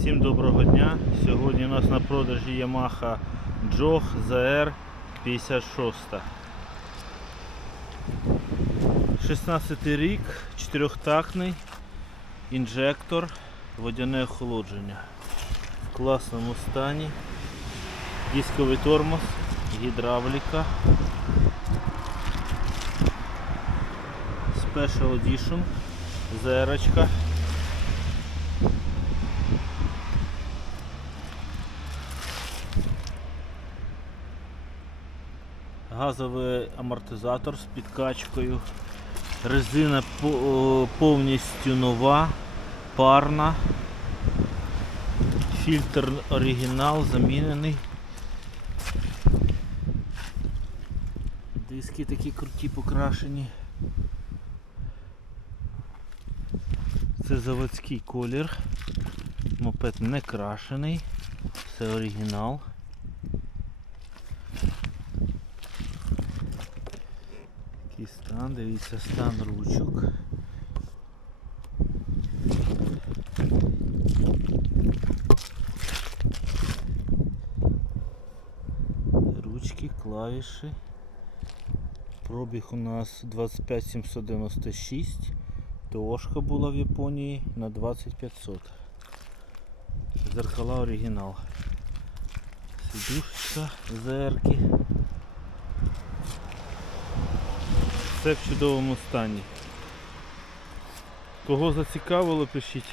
Всім доброго дня. Сьогодні у нас на продажі Yamaha Jog ZR 56. 16 рік, чотирьохтактний, інжектор, водяне охолодження. В класному стані. Дисковий тормоз, гідравліка. Special Edition, зерочка. Газовий амортизатор з підкачкою. Резина повністю нова, парна. Фільтр оригінал замінений. Диски такі круті покрашені. Це заводський колір. Мопед не крашений. Це оригінал. Такий стан, дивіться стан ручок. Ручки, клавіші. Пробіг у нас 25796. ТОшка була в Японії на 20500. Зеркала оригінал. Сидушечка, зерки. Все в чудовому стані. Кого зацікавило, пишіть.